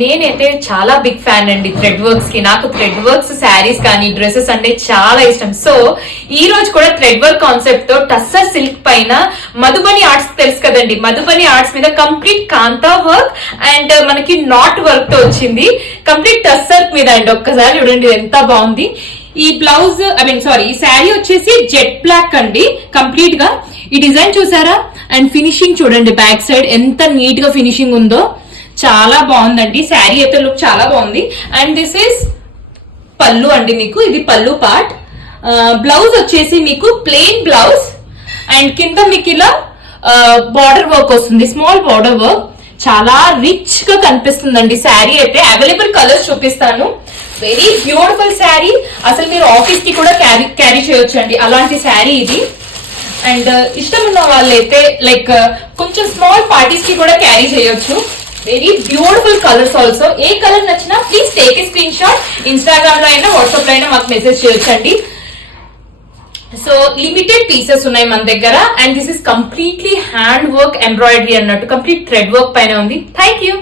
నేనైతే చాలా big fan అండి థ్రెడ్ వర్క్స్ కి. నాకు థ్రెడ్ వర్క్స్ శారీస్ కానీ డ్రెస్సెస్ అంటే చాలా ఇష్టం. సో ఈ రోజు కూడా థ్రెడ్ వర్క్ కాన్సెప్ట్ తో టస్సర్ సిల్క్ పైన మధుబని ఆర్ట్స్ తెలుసు కదండి, మధుబని ఆర్ట్స్ మీద కంప్లీట్ కాంతా వర్క్ అండ్ మనకి నాట్ వర్క్ తో వచ్చింది. కంప్లీట్ టస్సర్ మీద అండి. ఒక్కసారి చూడండి ఎంత బాగుంది. ఈ బ్లౌజ్ ఈ శారీ వచ్చేసి జెట్ బ్లాక్ అండి కంప్లీట్ గా. ఈ డిజైన్ చూసారా అండ్ ఫినిషింగ్ చూడండి, బ్యాక్ సైడ్ ఎంత నీట్ గా ఫినిషింగ్ ఉందో, చాలా బాగుందండి. శారీ అయితే లుక్ చాలా బాగుంది. అండ్ దిస్ ఇస్ పళ్ళు అండి, మీకు ఇది పళ్ళు పార్ట్. బ్లౌజ్ వచ్చేసి మీకు ప్లెయిన్ బ్లౌజ్ అండ్ కింద మీకు ఇలా బార్డర్ వర్క్ వస్తుంది, స్మాల్ బార్డర్ వర్క్. చాలా రిచ్ గా కనిపిస్తుందండి శారీ అయితే. అవైలబుల్ కలర్స్ చూపిస్తాను. Very beautiful sari. అసలు మీరు ఆఫీస్ కి కూడా క్యారీ చేయొచ్చు అండి, అలాంటి శారీ ఇది. అండ్ ఇష్టం ఉన్న వాళ్ళైతే లైక్ కొంచెం స్మాల్ పార్టీస్ కి కూడా క్యారీ చేయొచ్చు. Very beautiful colours also. ఏ కలర్ నచ్చినా please take a screenshot. Instagram లో అయినా వాట్సాప్ లో అయినా మాకు మెసేజ్ చేయొచ్చండి. సో లిమిటెడ్ పీసెస్ ఉన్నాయి మన దగ్గర. And this is completely hand work embroidery అన్నట్టు, కంప్లీట్ థ్రెడ్ వర్క్ పైన ఉంది. Thank you.